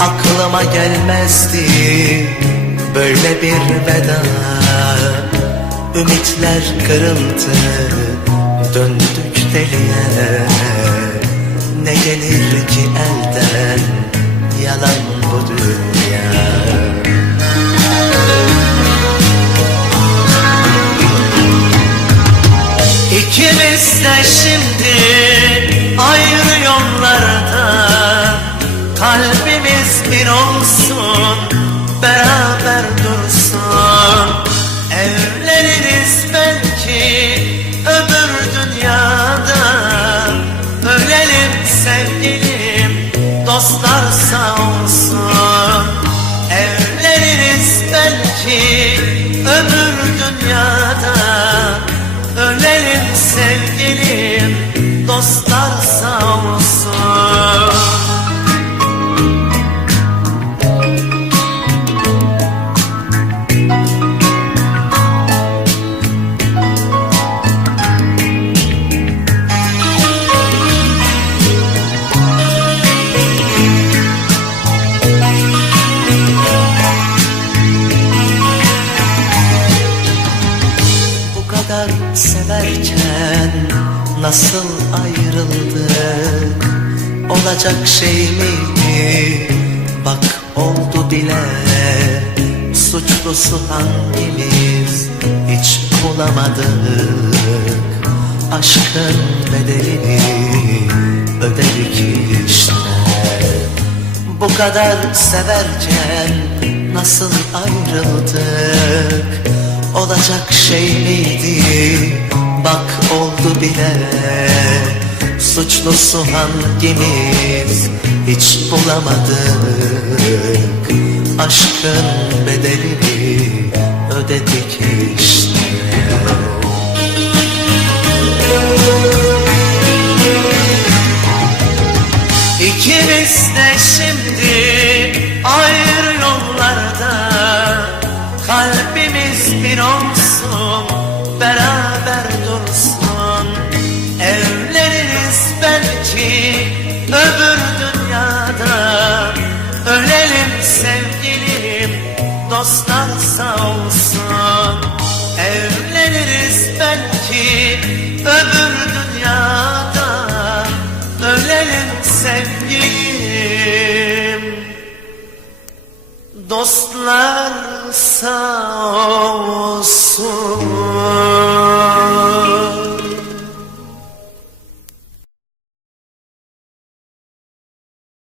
Aklıma gelmezdi. Böyle bir veda. Ümitler kırıldı Döndük deliye. Ne gelir ki elden Yalan bu dünya olsun, beraber dursun. Evleniriz belki öbür dünyada. Ölelim sevgilim, dostlar sağ olsun. Evleniriz belki öbür dünyada. Ölelim sevgilim, dostlar sağ olsun nasıl ayrıldık Olacak şey miydi? Bak oldu bile. Suçlusu hangimiz? Hiç bulamadık. Aşkın bedelini ödedik işte. Bu kadar severken nasıl ayrıldık? Olacak şey miydi bak oldu bile. Suçlusu hangimiz hiç bulamadık. Aşkın bedelini ödedik işte. İkimiz de şimdi ayrı yollarda. Kalbimiz bir olsun, beraber Geliriz belki öbür dünyada. Ölelim sevgilim. Dostlarsa